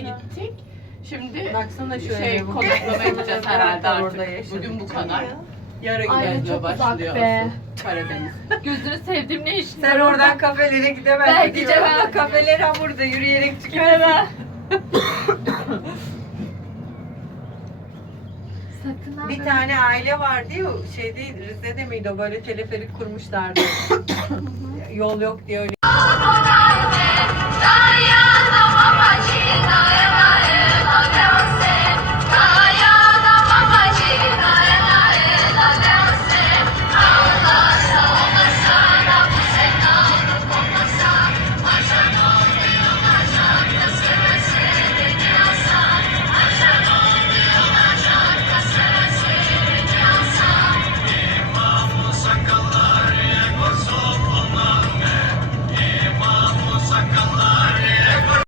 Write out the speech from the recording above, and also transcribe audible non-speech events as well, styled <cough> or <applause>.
gittik. Şimdi Baksana şöyle. şey bu- konaklama yapacağız herhalde Orada artık. yaşadık. Bugün bu kadar. Yarın Ay, gezmeye çok uzak başlıyor be. Karadeniz. <laughs> Gözünü sevdiğim ne işin Sen oradan kafelere gidemezsin. Ben gidemem. Kafeler ha burada yürüyerek çıkıyor. Merhaba. <laughs> Sakın ha Bir tane aile var diyor şeyde Rize'de miydi o böyle teleferik kurmuşlardı. <coughs> Yol yok diye öyle